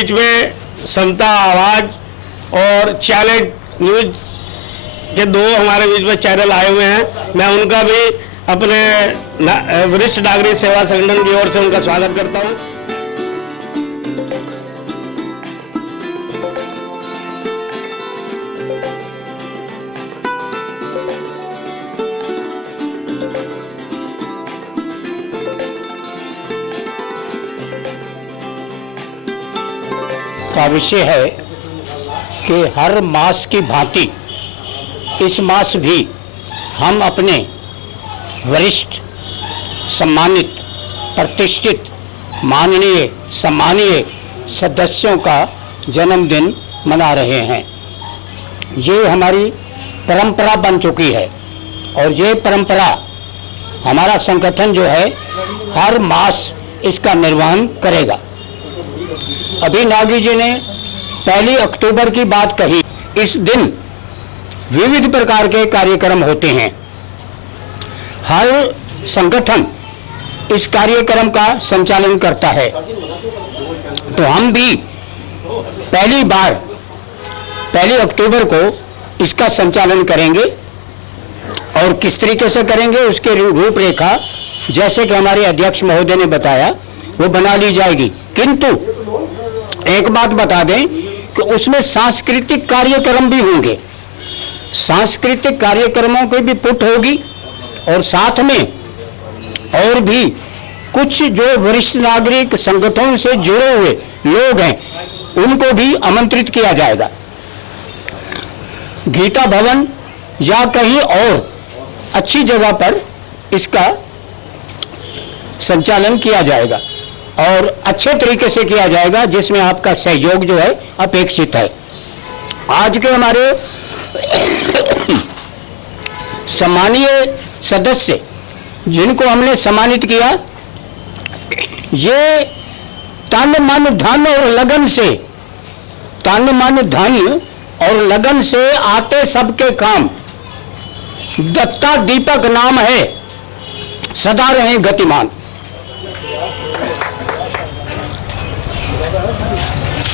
बीच में समता आवाज और चैलेंज न्यूज के दो हमारे बीच में चैनल आए हुए हैं। मैं उनका भी अपने वरिष्ठ नागरिक सेवा संगठन की ओर से उनका स्वागत करता हूं। का विषय है कि हर मास की भांति इस मास भी हम अपने वरिष्ठ, सम्मानित, प्रतिष्ठित, माननीय, सम्मानीय सदस्यों का जन्मदिन मना रहे हैं। ये हमारी परंपरा बन चुकी है और ये परंपरा हमारा संगठन जो है हर मास इसका निर्वहन करेगा। अभी नागी जी ने 1 अक्टूबर की बात कही। इस दिन विविध प्रकार के कार्यक्रम होते हैं। हर संगठन इस कार्यक्रम का संचालन करता है, तो हम भी पहली बार 1 अक्टूबर को इसका संचालन करेंगे और किस तरीके से करेंगे उसके रूपरेखा जैसे कि हमारे अध्यक्ष महोदय ने बताया वो बना ली जाएगी। किंतु एक बात बता दें कि उसमें सांस्कृतिक कार्यक्रम भी होंगे। सांस्कृतिक कार्यक्रमों की भी पुट होगी और साथ में और भी कुछ जो वरिष्ठ नागरिक संगठनों से जुड़े हुए लोग हैं उनको भी आमंत्रित किया जाएगा। गीता भवन या कहीं और अच्छी जगह पर इसका संचालन किया जाएगा और अच्छे तरीके से किया जाएगा जिसमें आपका सहयोग जो है अपेक्षित है। आज के हमारे सम्मानीय सदस्य जिनको हमने सम्मानित किया, ये तन मन धन और लगन से, तन मन धन और लगन से आते सबके काम। दत्ता दीपक नाम है, सदा रहे गतिमान।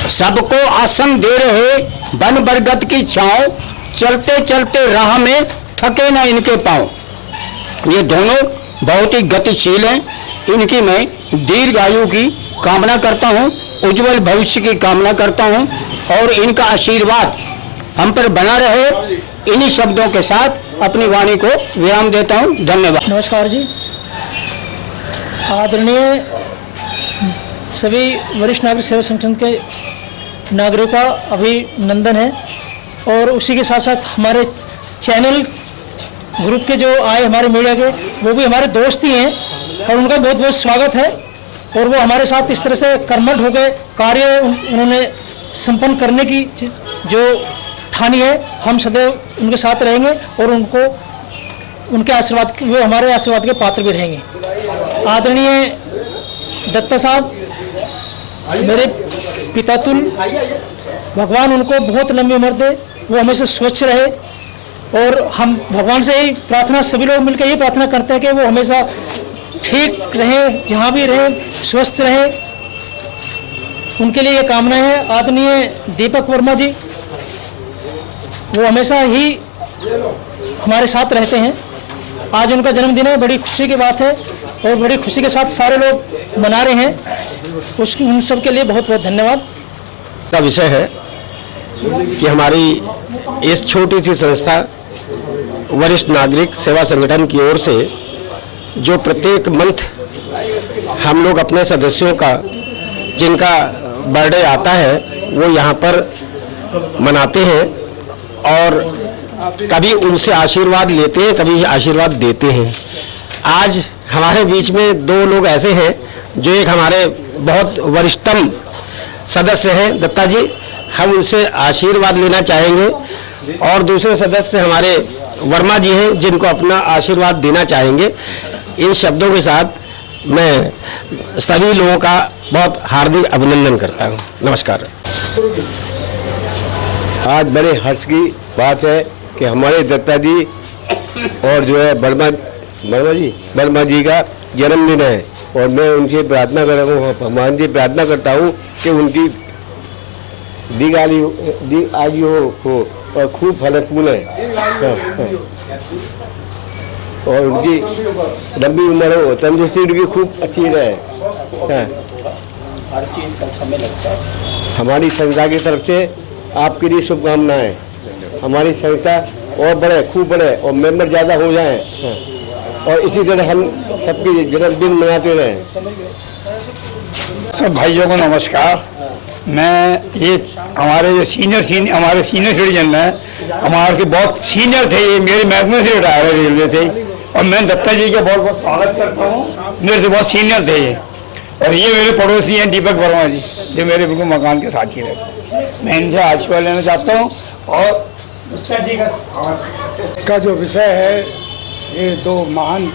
सबको आसन दे रहे बन बरगद की छांव, चलते चलते राह में थके ना इनके पांव। ये दोनों बहुत ही गतिशील हैं। इनकी मैं दीर्घायु की कामना करता हूं, उज्जवल भविष्य की कामना करता हूं और इनका आशीर्वाद हम पर बना रहे। इन्हीं शब्दों के साथ अपनी वाणी को विराम देता हूं। धन्यवाद। नमस्कार जी। आदरणीय सभी वरिष्ठ नागरिक सेवा संगठन के नागरिकों का अभिनंदन है और उसी के साथ साथ हमारे चैनल ग्रुप के जो आए हमारे मीडिया के वो भी हमारे दोस्त ही हैं और उनका बहुत बहुत स्वागत है। और वो हमारे साथ इस तरह से कर्मठ हो गए कार्य उन्होंने संपन्न करने की जो ठानी है, हम सदैव उनके साथ रहेंगे और उनको उनके आशीर्वाद, वो हमारे आशीर्वाद के पात्र भी रहेंगे। आदरणीय दत्ता साहब मेरे पितातुल, भगवान उनको बहुत लंबी उम्र दे, वो हमेशा स्वच्छ रहे और हम भगवान से ही प्रार्थना, सभी लोग मिलकर यही प्रार्थना करते हैं कि वो हमेशा ठीक रहे, जहाँ भी रहे स्वस्थ रहे, उनके लिए ये कामना है। आदरणीय दीपक वर्मा जी, वो हमेशा ही हमारे साथ रहते हैं। आज उनका जन्मदिन है, बड़ी खुशी की बात है और बड़ी खुशी के साथ सारे लोग मना रहे हैं। उन सब के लिए बहुत बहुत धन्यवाद। का विषय है कि हमारी इस छोटी सी संस्था वरिष्ठ नागरिक सेवा संगठन की ओर से जो प्रत्येक मंथ हम लोग अपने सदस्यों का जिनका बर्थडे आता है वो यहाँ पर मनाते हैं और कभी उनसे आशीर्वाद लेते हैं, कभी आशीर्वाद देते हैं। आज हमारे बीच में 2 लोग ऐसे हैं जो एक हमारे बहुत वरिष्ठतम सदस्य हैं दत्ता जी, हम उनसे आशीर्वाद लेना चाहेंगे और दूसरे सदस्य हमारे वर्मा जी हैं जिनको अपना आशीर्वाद देना चाहेंगे। इन शब्दों के साथ मैं सभी लोगों का बहुत हार्दिक अभिनंदन करता हूँ। नमस्कार। आज बड़े हर्ष की बात है कि हमारे दत्ता जी और जो है वर्मा जी का जन्मदिन है और मैं उनसे प्रार्थना कर रहा हूँ, भगवान जी प्रार्थना करता हूँ कि उनकी दी आगी हो और खूब फल फूले, और उनकी लंबी उम्र हो, तंदुरुस्ती उनकी खूब अच्छी रहे। हर चीज़ का समय लगता है। हमारी संस्था की तरफ से आपके लिए शुभकामनाएं। हमारी संस्था और बढ़े, खूब बढ़े और मेंबर ज़्यादा हो जाएं, और इसी तरह हम सबके जन्मदिन मनाते रहें। सब भाइयों को नमस्कार। मैं ये हमारे जो हमारे सीनियर सिटीजन हैं, हमारे से बहुत सीनियर थे, ये मेरे महकमे से रिटायर है रेलवे से, और मैं दत्ता जी का बहुत बहुत स्वागत करता हूँ। मेरे से बहुत सीनियर थे ये, और ये मेरे पड़ोसी हैं दीपक वर्मा जी, जो मेरे बिल्कुल मकान के साथी रहे। मैं इनसे आशीर्वाद लेना चाहता हूँ। और दत्ता जी का जो विषय है, ये दो महान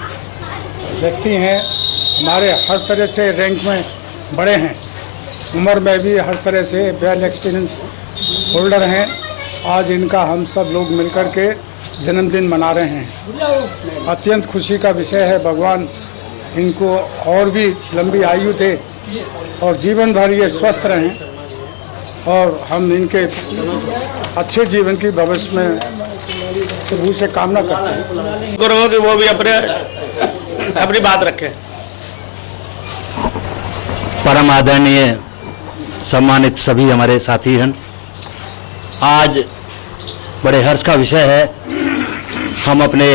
व्यक्ति हैं, हमारे हर तरह से रैंक में बड़े हैं, उम्र में भी हर तरह से वेल एक्सपीरियंस होल्डर हैं। आज इनका हम सब लोग मिलकर के जन्मदिन मना रहे हैं। अत्यंत खुशी का विषय है। भगवान इनको और भी लंबी आयु दे और जीवन भर ये स्वस्थ रहें, और हम इनके अच्छे जीवन की भविष्य में प्रभु से कामना करते हैं। गुरुओं की वो भी अपनी बात रखें। परम आदरणीय सम्मानित सभी हमारे साथी हैं, आज बड़े हर्ष का विषय है। हम अपने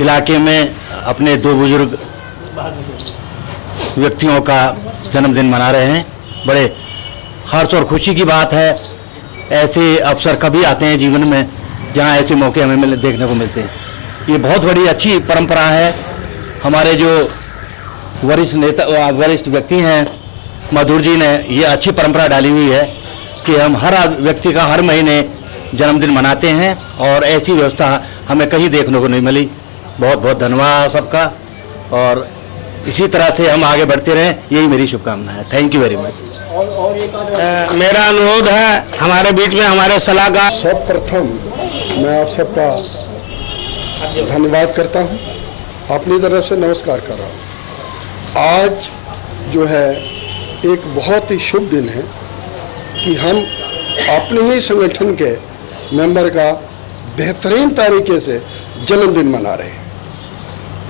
इलाके में अपने दो बुजुर्ग व्यक्तियों का जन्मदिन मना रहे हैं। बड़े हर्ष और खुशी की बात है। ऐसे अवसर कभी आते हैं जीवन में जहां ऐसे मौके हमें देखने को मिलते हैं। ये बहुत बड़ी अच्छी परंपरा है। हमारे जो वरिष्ठ व्यक्ति हैं, मधुर जी ने ये अच्छी परंपरा डाली हुई है कि हम हर व्यक्ति का हर महीने जन्मदिन मनाते हैं, और ऐसी व्यवस्था हमें कहीं देखने को नहीं मिली। बहुत बहुत धन्यवाद सबका, और इसी तरह से हम आगे बढ़ते रहें, यही मेरी शुभकामना है। Thank you very much. मेरा अनुरोध है, हमारे बीच में हमारे सलाहकार। सर्वप्रथम मैं आप सबका धन्यवाद करता हूं, अपनी तरफ से नमस्कार कर रहा हूं। आज जो है एक बहुत ही शुभ दिन है कि हम अपने ही संगठन के मेंबर का बेहतरीन तरीके से जन्मदिन मना रहे हैं।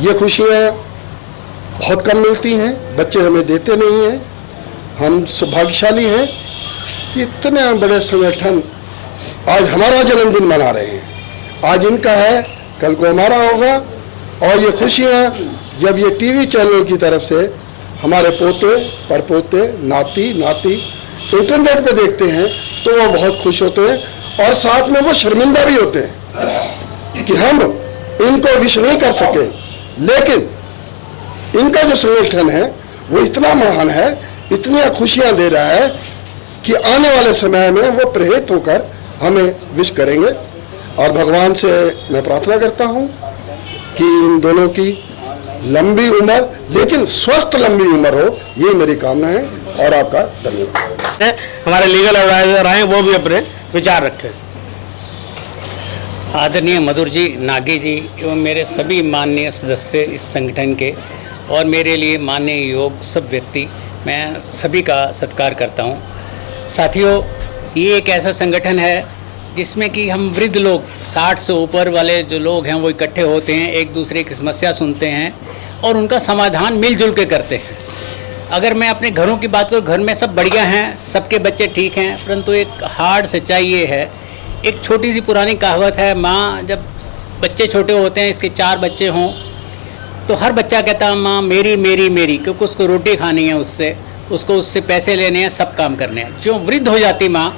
ये खुशियाँ बहुत कम मिलती हैं, बच्चे हमें देते नहीं हैं। हम सौभाग्यशाली हैं कि इतने बड़े संगठन आज हमारा जन्मदिन मना रहे हैं। आज इनका है, कल को हमारा होगा। और ये खुशियाँ जब ये टीवी चैनल की तरफ से हमारे पोते परपोते नाती नाती इंटरनेट पे देखते हैं तो वो बहुत खुश होते हैं, और साथ में वो शर्मिंदा भी होते हैं कि हम इनको विश नहीं कर सके। लेकिन इनका जो संगठन है वो इतना महान है, इतनी खुशियाँ दे रहा है कि आने वाले समय में वो प्रेरित होकर हमें विश करेंगे। और भगवान से मैं प्रार्थना करता हूँ कि इन दोनों की लंबी उम्र, लेकिन स्वस्थ लंबी उम्र हो, ये मेरी कामना है। और आपका धन्यवाद। हमारे लीगल एडवाइजर आए, वो भी अपने विचार रखें। आदरणीय मधुर जी, नागी जी एवं मेरे सभी माननीय सदस्य इस संगठन के, और मेरे लिए माननीय योग सब व्यक्ति, मैं सभी का सत्कार करता हूँ। साथियों, ये एक ऐसा संगठन है जिसमें कि हम वृद्ध लोग, 60 से ऊपर वाले जो लोग हैं, वो इकट्ठे होते हैं, एक दूसरे की समस्या सुनते हैं और उनका समाधान मिलजुल के करते हैं। अगर मैं अपने घरों की बात करूँ, घर में सब बढ़िया हैं, सबके बच्चे ठीक हैं, परंतु एक हार्ड सच्चाई ये है, एक छोटी सी पुरानी कहावत है, माँ जब बच्चे छोटे होते हैं, इसके 4 बच्चे हों तो हर बच्चा कहता है माँ मेरी मेरी मेरी, क्योंकि उसको रोटी खानी है, उसको उससे पैसे लेने हैं, सब काम करने हैं। जो वृद्ध हो जाती माँ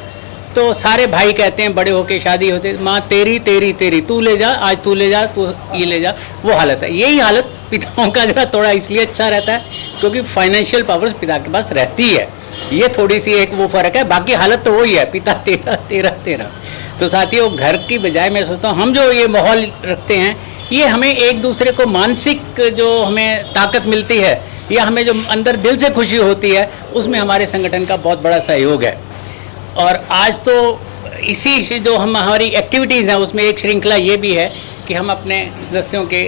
तो सारे भाई कहते हैं, बड़े होके शादी होते, माँ तेरी तेरी तेरी, तू ले जा, आज तू ले जा, तू ये ले जा। वो हालत है। यही हालत पिताओं का जो थोड़ा इसलिए अच्छा रहता है क्योंकि फाइनेंशियल पावर्स पिता के पास रहती है। ये थोड़ी सी एक वो फ़र्क है, बाकी हालत तो वही है, पिता तेरा तेरा तेरा। तो साथियों, घर की बजाय मैं सोचता हूँ हम जो ये माहौल रखते हैं, ये हमें एक दूसरे को मानसिक जो हमें ताकत मिलती है या हमें जो अंदर दिल से खुशी होती है, उसमें हमारे संगठन का बहुत बड़ा सहयोग है। और आज तो इसी से जो हमारी एक्टिविटीज़ हैं उसमें एक श्रृंखला ये भी है कि हम अपने सदस्यों के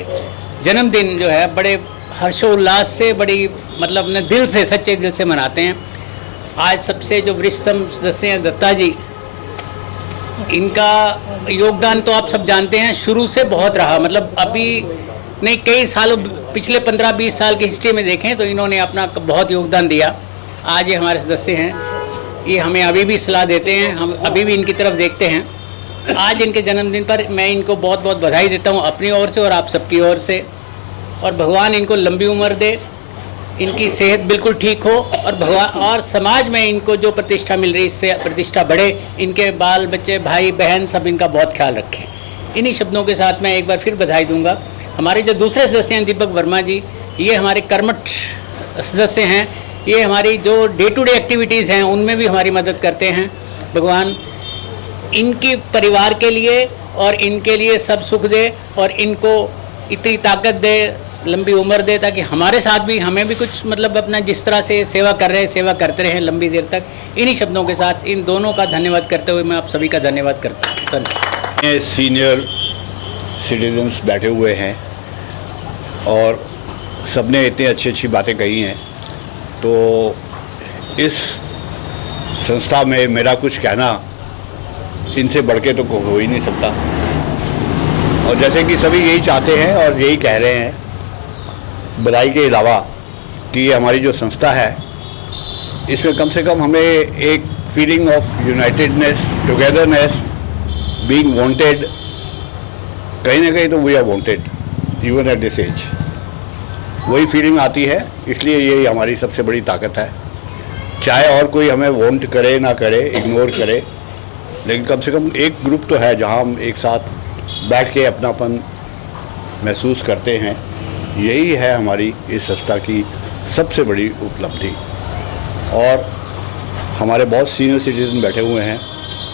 जन्मदिन जो है बड़े हर्षोल्लास से, बड़ी मतलब अपने दिल से, सच्चे दिल से मनाते हैं। आज सबसे जो वरिष्ठतम सदस्य हैं दत्ता जी, इनका योगदान तो आप सब जानते हैं, शुरू से बहुत रहा। मतलब अभी नहीं, कई सालों, पिछले 15-20 साल की हिस्ट्री में देखें तो इन्होंने अपना बहुत योगदान दिया। आज ये हमारे सदस्य हैं, ये हमें अभी भी सलाह देते हैं, हम अभी भी इनकी तरफ देखते हैं। आज इनके जन्मदिन पर मैं इनको बहुत बहुत बधाई देता हूँ अपनी ओर से और आप सबकी ओर से, और भगवान इनको लंबी उम्र दे, इनकी सेहत बिल्कुल ठीक हो, और भगवान और समाज में इनको जो प्रतिष्ठा मिल रही है इससे प्रतिष्ठा बढ़े, इनके बाल बच्चे भाई बहन सब इनका बहुत ख्याल रखें। इन्हीं शब्दों के साथ मैं एक बार फिर बधाई दूंगा। हमारे जो दूसरे सदस्य हैं दीपक वर्मा जी, ये हमारे कर्मठ सदस्य हैं, ये हमारी जो डे टू डे एक्टिविटीज़ हैं उनमें भी हमारी मदद करते हैं। भगवान इनके परिवार के लिए और इनके लिए सब सुख दे और इनको इतनी ताकत दे, लंबी उम्र दे, ताकि हमारे साथ भी, हमें भी कुछ मतलब अपना जिस तरह से सेवा कर रहे हैं सेवा करते रहें लंबी देर तक। इन्हीं शब्दों के साथ इन दोनों का धन्यवाद करते हुए मैं आप सभी का धन्यवाद करता हूँ। सीनियर सिटीजन्स बैठे हुए हैं और सबने इतनी अच्छी अच्छी बातें कही हैं, तो इस संस्था में मेरा कुछ कहना इनसे बढ़ के तो हो ही नहीं सकता। और जैसे कि सभी यही चाहते हैं और यही कह रहे हैं बधाई के अलावा कि ये हमारी जो संस्था है इसमें कम से कम हमें एक feeling of unitedness, togetherness, being wanted, कहीं ना कहीं तो we are wanted even at this age, वही फीलिंग आती है। इसलिए ये हमारी सबसे बड़ी ताकत है। चाहे और कोई हमें वांट करे ना करे, इग्नोर करे, लेकिन कम से कम एक ग्रुप तो है जहां हम एक साथ बैठ के अपनापन महसूस करते हैं। यही है हमारी इस संस्था की सबसे बड़ी उपलब्धि। और हमारे बहुत सीनियर सिटीजन बैठे हुए हैं,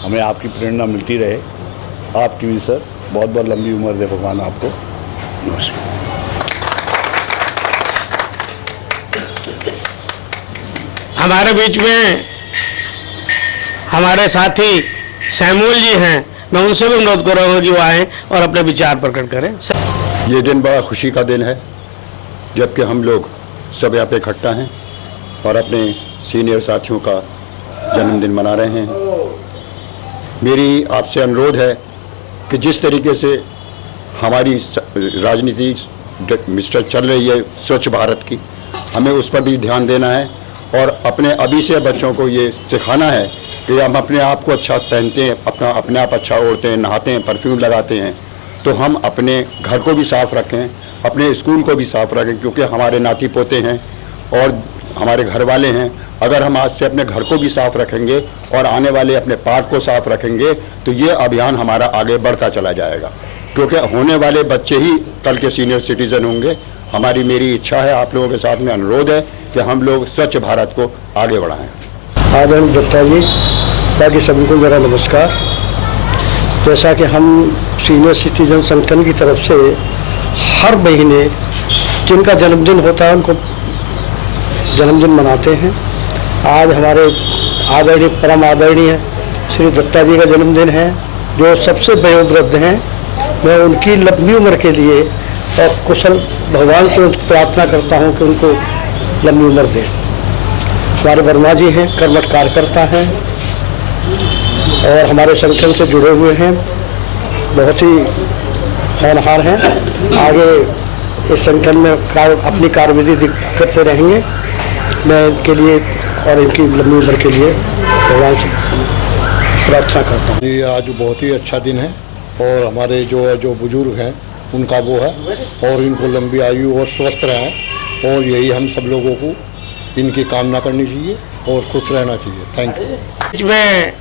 हमें आपकी प्रेरणा मिलती रहे। आपकी भी सर बहुत बहुत लंबी उम्र दे भगवान आपको। नमस्कार। हमारे बीच में हमारे साथी सैमुअल जी हैं, मैं उनसे भी अनुरोध कर रहा हूँ कि वो आएँ और अपने विचार प्रकट करें। ये दिन बड़ा खुशी का दिन है, जबकि हम लोग सब यहाँ पे इकट्ठा हैं और अपने सीनियर साथियों का जन्मदिन मना रहे हैं। मेरी आपसे अनुरोध है कि जिस तरीके से हमारी राजनीति मिस्टर चल रही है स्वच्छ भारत की, हमें उस पर भी ध्यान देना है और अपने अभी से बच्चों को ये सिखाना है कि हम अपने आप को अच्छा पहनते हैं, अपने आप अच्छा ओढ़ते हैं, नहाते हैं, परफ्यूम लगाते हैं, तो हम अपने घर को भी साफ़ रखें, अपने स्कूल को भी साफ़ रखें, क्योंकि हमारे नाती पोते हैं और हमारे घर वाले हैं। अगर हम आज से अपने घर को भी साफ़ रखेंगे और आने वाले अपने पार्क को साफ़ रखेंगे तो ये अभियान हमारा आगे बढ़ता चला जाएगा, क्योंकि होने वाले बच्चे ही कल के सीनियर सिटीज़न होंगे। मेरी इच्छा है, आप लोगों के साथ में अनुरोध है कि हम लोग स्वच्छ भारत को आगे बढ़ाएं। आदरणीय दत्ता जी, बाकी सभी को मेरा नमस्कार। जैसा कि हम सीनियर सिटीजन संगठन की तरफ से हर महीने जिनका जन्मदिन होता है उनको जन्मदिन मनाते हैं। आज हमारे आदरणीय परम आदरणीय श्री दत्ता जी का जन्मदिन है, जो सबसे वयोवृद्ध हैं। मैं उनकी लंबी उम्र के लिए और कुशल भगवान से प्रार्थना करता हूं कि उनको लंबी उम्र दें। हमारे वर्मा जी हैं, कर्मठ कार्यकर्ता हैं और हमारे संगठन से जुड़े हुए हैं, बहुत ही होनहार हैं। आगे इस संगठन में अपनी कार्यविधि करते रहेंगे। मैं इनके लिए और इनकी लंबी उम्र के लिए भगवान से प्रार्थना करता हूँ। ये आज बहुत ही अच्छा दिन है और हमारे जो बुजुर्ग हैं उनका वो है, और इनको लंबी आयु और स्वस्थ रहें, और यही हम सब लोगों को इनकी कामना करनी चाहिए और खुश रहना चाहिए। Thank you. इसमें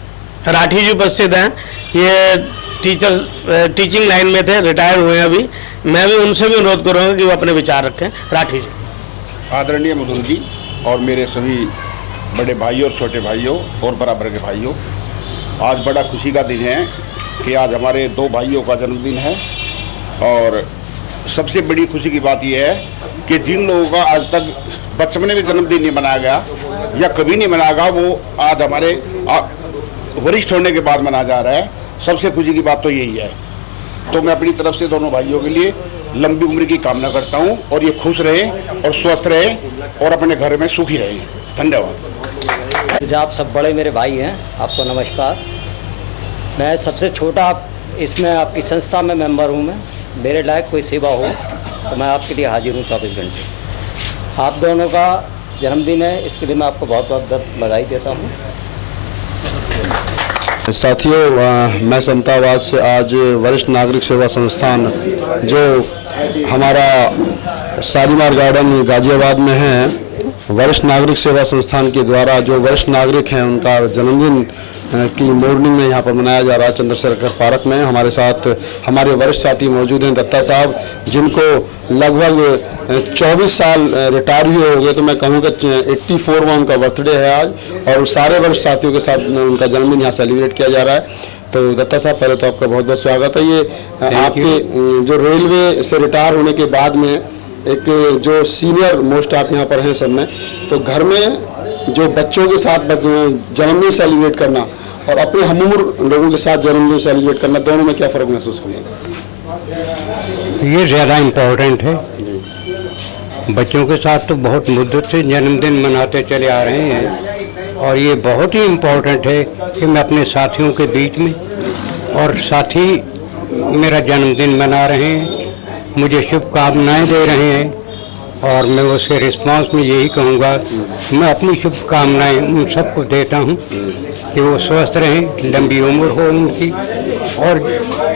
राठी जी उपस्थित हैं, ये टीचिंग लाइन में थे, रिटायर हुए हैं अभी। मैं भी उनसे भी अनुरोध करूँगा कि वो अपने विचार रखें। राठी जी। आदरणीय मधुर जी और मेरे सभी बड़े भाइयों और छोटे भाइयों और बराबर के भाइयों, आज बड़ा खुशी का दिन है कि आज हमारे दो भाइयों का जन्मदिन है। और सबसे बड़ी खुशी की बात यह है कि जिन लोगों का आज तक बचपन में जन्मदिन नहीं मनाया गया या कभी नहीं मनाया गया, वो आज हमारे वरिष्ठ होने के बाद मनाया जा रहा है। सबसे खुशी की बात तो यही है। तो मैं अपनी तरफ से दोनों भाइयों के लिए लंबी उम्र की कामना करता हूं और ये खुश रहें और स्वस्थ रहें और अपने घर में सुखी रहें। धन्यवाद। जैसे आप सब बड़े मेरे भाई हैं, आपको नमस्कार। मैं सबसे छोटा इसमें आपकी संस्था में मेंबर हूँ। मैं मेरे लायक कोई सेवा हो तो मैं आपके लिए हाजिर हूँ 24 घंटे। आप दोनों का जन्मदिन है, इसके लिए मैं आपको बहुत बहुत बधाई देता हूँ। साथियों, मैं समतावाद से आज वरिष्ठ नागरिक सेवा संस्थान जो हमारा शालीमार गार्डन गाजियाबाद में है, वरिष्ठ नागरिक सेवा संस्थान के द्वारा जो वरिष्ठ नागरिक हैं उनका जन्मदिन की मॉर्निंग में यहाँ पर मनाया जा रहा है चंद्रशेखर पार्क में। हमारे साथ हमारे वरिष्ठ साथी मौजूद हैं, दत्ता साहब, जिनको लगभग 24 साल रिटायर हुए हो गए, तो मैं कहूँगा 84वां उनका बर्थडे है आज, और सारे वरिष्ठ साथियों के साथ उनका जन्मदिन यहाँ सेलिब्रेट किया जा रहा है। तो दत्ता साहब, पहले तो आपका बहुत बहुत स्वागत है। ये आपके जो रेलवे से रिटायर होने के बाद में एक जो सीनियर मोस्ट आप यहाँ पर हैं सब में, तो घर में जो बच्चों के साथ जन्मदिन सेलिब्रेट करना और अपने हमउम्र लोगों के साथ जन्मदिन सेलिब्रेट करना, दोनों में क्या फ़र्क महसूस करेंगे? ये ज़्यादा इम्पोर्टेंट है। बच्चों के साथ तो बहुत मुद्दत से जन्मदिन मनाते चले आ रहे हैं, और ये बहुत ही इम्पोर्टेंट है कि मैं अपने साथियों के बीच में, और साथी मेरा जन्मदिन मना रहे हैं, मुझे शुभकामनाएं दे रहे हैं, और मैं उसके रिस्पांस में यही कहूँगा, मैं अपनी शुभकामनाएं उन सबको देता हूँ कि वो स्वस्थ रहें, लंबी उम्र हो उनकी, और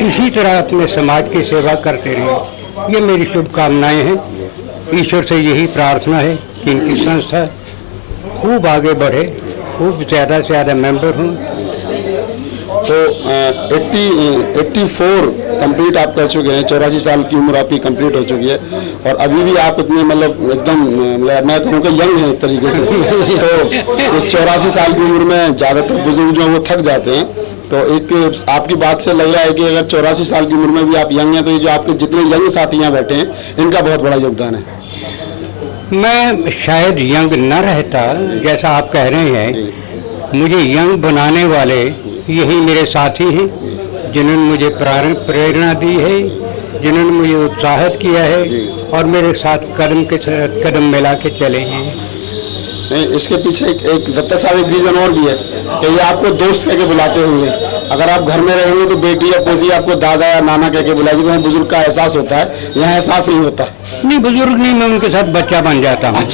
इसी तरह अपने समाज की सेवा करते रहें। ये मेरी शुभकामनाएं हैं। ईश्वर से यही प्रार्थना है कि इनकी संस्था खूब आगे बढ़े, खूब ज़्यादा से ज़्यादा मेंबर हों। तो 84 कंप्लीट आप कर चुके हैं, 84 साल की उम्र आपकी कंप्लीट हो चुकी है, और अभी भी आप इतने मतलब एकदम मैं कहूँगा यंग हैं एक तरीके से। तो इस 84 साल की उम्र में ज़्यादातर बुजुर्ग जो हैं वो थक जाते हैं, तो एक आपकी बात से लग रहा है कि अगर 84 साल की उम्र में भी आप यंग हैं, तो ये जो आपके जितने यंग साथी यहाँ बैठे हैं, इनका बहुत बड़ा योगदान है। मैं शायद यंग न रहता, जैसा आप कह रहे हैं, मुझे यंग बनाने वाले यही मेरे साथी हैं, जिन्होंने मुझे प्रेरणा दी है, जिन्होंने मुझे उत्साहित किया है, और मेरे साथ कदम मिला के चले हैं। नहीं, इसके पीछे एक दत्ता साहब एक रीज़न और भी है कि ये आपको दोस्त कह के बुलाते होंगे। अगर आप घर में रहेंगे तो बेटी या पोती आपको दादा या नाना कह के बुलाएगी, तो हमें बुजुर्ग का एहसास होता है, यहाँ एहसास नहीं होता। नहीं, बुजुर्ग नहीं, मैं उनके साथ बच्चा बन जाता हूँ।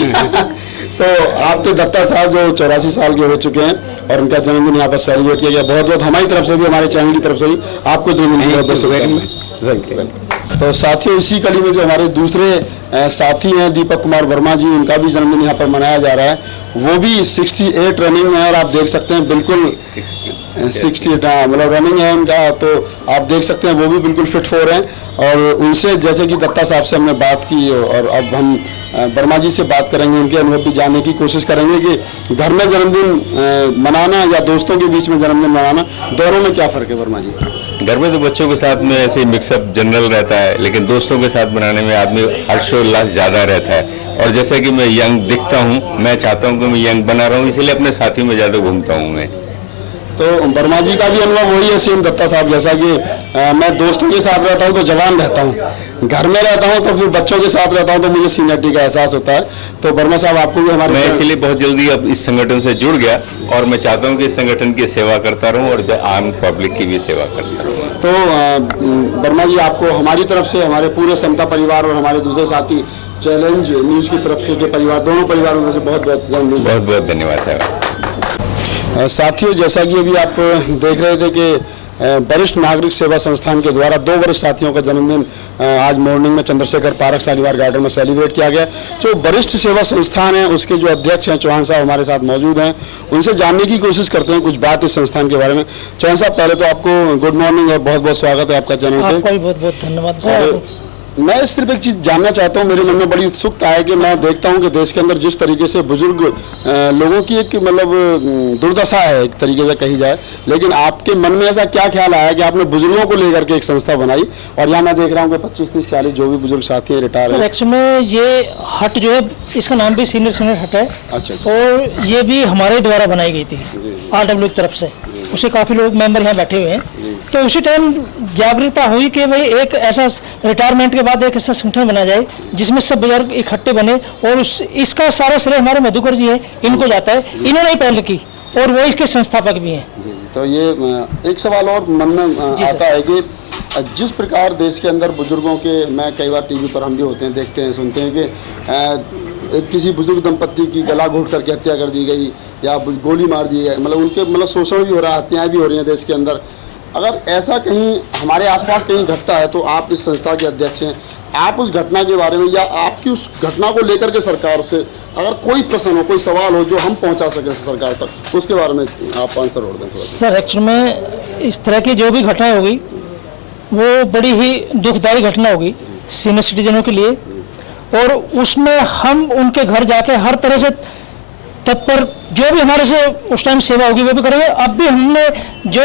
तो आप तो दत्ता साहब जो 84 साल के हो चुके हैं, और उनका जन्मदिन यहाँ पर सेलिब्रेट किया गया। बहुत बहुत हमारी तरफ से भी, हमारे चैनल की तरफ से भी आपको जन्मदिन बहुत बहुत शुभकामनाएं। तो साथियों, इसी कड़ी में जो हमारे दूसरे साथी हैं दीपक कुमार वर्मा जी, उनका भी जन्मदिन यहाँ पर मनाया जा रहा है। वो भी 68 रनिंग में है, और आप देख सकते हैं बिल्कुल 68 मतलब रनिंग है उनका, तो आप देख सकते हैं वो भी बिल्कुल फिट फॉर हैं। और उनसे जैसे कि दत्ता साहब से हमने बात की, और अब हम वर्मा जी से बात करेंगे, उनके अनुभव भी जानने की कोशिश करेंगे कि घर में जन्मदिन मनाना या दोस्तों के बीच में जन्मदिन मनाना, दोनों में क्या फ़र्क है वर्मा जी? घर में तो बच्चों के साथ में ऐसे मिक्सअप जनरल रहता है, लेकिन दोस्तों के साथ मनाने में आदमी हर्षोल्लास ज़्यादा रहता है। और जैसे कि मैं यंग दिखता हूँ, मैं चाहता हूँ कि मैं यंग बना रहा हूँ, इसलिए अपने साथियों में ज़्यादा घूमता हूँ मैं। तो वर्मा जी का भी अनुभव वही है सेम दत्ता साहब जैसा कि मैं दोस्तों के साथ रहता हूँ तो जवान रहता हूँ, घर में रहता हूँ तो फिर बच्चों के साथ रहता हूँ तो मुझे सीनियरिटी का एहसास होता है। तो वर्मा साहब, आपको भी हमारे, मैं इसलिए बहुत जल्दी अब इस संगठन से जुड़ गया, और मैं चाहता हूँ कि इस संगठन की सेवा करता रहूँ और आम पब्लिक की भी सेवा करता रहूँ। तो वर्मा जी, आपको हमारी तरफ से, हमारे पूरे समता परिवार और हमारे दूसरे साथी चैलेंज न्यूज़ की तरफ से के परिवार, दोनों परिवारों से बहुत बहुत धन्यवाद साहब। साथियों, जैसा कि अभी आप देख रहे थे कि वरिष्ठ नागरिक सेवा संस्थान के द्वारा 2 वरिष्ठ साथियों का जन्मदिन आज मॉर्निंग में चंद्रशेखर पार्क शालीमार गार्डन में सेलिब्रेट किया गया। जो वरिष्ठ सेवा संस्थान है उसके जो अध्यक्ष हैं चौहान साहब हमारे साथ मौजूद हैं, उनसे जानने की कोशिश करते हैं कुछ बात इस संस्थान के बारे में। चौहान साहब, पहले तो आपको गुड मॉर्निंग और बहुत बहुत स्वागत है आपका चैनल पे। आपका भी बहुत बहुत धन्यवाद। मैं सिर्फ एक चीज़ जानना चाहता हूँ, मेरे मन में बड़ी उत्सुकता है कि मैं देखता हूँ कि देश के अंदर जिस तरीके से बुजुर्ग लोगों की एक मतलब दुर्दशा है एक तरीके से कही जाए, लेकिन आपके मन में ऐसा क्या ख्याल आया कि आपने बुजुर्गों को लेकर के एक संस्था बनाई, और यहाँ मैं देख रहा हूँ कि 25, 30, 40 जो भी बुजुर्ग साथी हैं रिटायर हैं। एक्चुअली में ये हट जो है, इसका नाम भी सीनियर हट है। अच्छा। और ये भी हमारे द्वारा बनाई गई थी RW की तरफ से, उससे काफ़ी लोग मेंबर यहाँ बैठे हुए हैं। तो उसी टाइम जागरूकता हुई कि भाई एक ऐसा रिटायरमेंट के बाद एक ऐसा संगठन बना जाए जिसमें सब बुजुर्ग इकट्ठे बने, और इसका सारा श्रेय हमारे मधुकर जी है, इनको जाता है। इन्होंने ही पहल की और वो इसके संस्थापक भी हैं। जी, तो ये एक सवाल और मन में आता है कि जिस प्रकार देश के अंदर बुजुर्गों के, मैं कई बार टीवी पर हम भी होते हैं, देखते हैं, सुनते हैं कि किसी बुजुर्ग दंपत्ति की गला घोट करके हत्या कर दी गई या गोली मार दी गई, मतलब उनके शोषण भी हो रहा है, हत्याएँ भी हो रही हैं देश के अंदर। अगर ऐसा कहीं हमारे आसपास कहीं घटता है तो आप इस संस्था के अध्यक्ष हैं, आप उस घटना के बारे में या आपकी उस घटना को लेकर के सरकार से अगर कोई प्रश्न हो, कोई सवाल हो जो हम पहुंचा सकें सरकार तक, उसके बारे में आप आंसर और दें। सर एक्चुअल में इस तरह की जो भी घटना होगी वो बड़ी ही दुखदायी घटना होगी सीनियर सिटीजनों के लिए, और उसमें हम उनके घर जाके हर तरह से तत्पर, जो भी हमारे से उस टाइम सेवा होगी वो भी करेंगे। अब भी हमने जो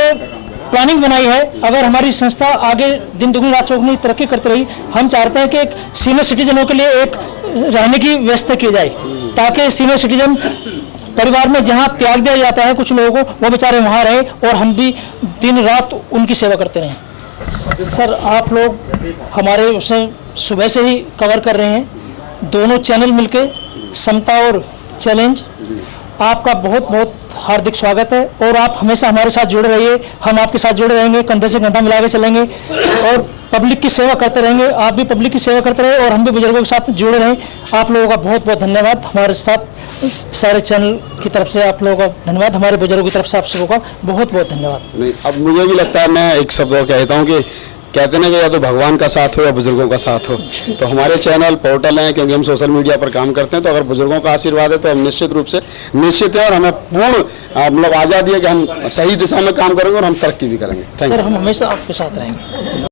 प्लानिंग बनाई है, अगर हमारी संस्था आगे दिन दुगनी रात चौगुनी तरक्की करती रही, हम चाहते हैं कि एक सीनियर सिटीजनों के लिए एक रहने की व्यवस्था की जाए, ताकि सीनियर सिटीजन परिवार में जहां त्याग दिया जाता है कुछ लोगों को, वो बेचारे वहां रहे और हम भी दिन रात उनकी सेवा करते रहें। सर आप लोग हमारे उसे सुबह से ही कवर कर रहे हैं, दोनों चैनल मिलके, समता और चैलेंज। आपका बहुत बहुत हार्दिक स्वागत है और आप हमेशा हमारे साथ जुड़े रहिए, हम आपके साथ जुड़े रहेंगे, कंधे से कंधा मिला के चलेंगे और पब्लिक की सेवा करते रहेंगे। आप भी पब्लिक की सेवा करते रहे और हम भी बुजुर्गों के साथ जुड़े रहें। आप लोगों का बहुत बहुत धन्यवाद, हमारे साथ सारे चैनल की तरफ से आप लोगों का धन्यवाद, हमारे बुजुर्गों की तरफ से आप सबों का बहुत बहुत धन्यवाद। नहीं, अब मुझे भी लगता है, मैं एक शब्द और कहता हूँ कि कहते हैं कि या तो भगवान का साथ हो या बुजुर्गों का साथ हो, तो हमारे चैनल पोर्टल हैं, क्योंकि हम सोशल मीडिया पर काम करते हैं, तो अगर बुजुर्गों का आशीर्वाद है तो हम निश्चित रूप से निश्चित है और हमें पूर्ण मतलब आज़ादी है कि हम सही दिशा में काम करेंगे और हम तरक्की भी करेंगे। सर हम हमेशा आपके साथ रहेंगे।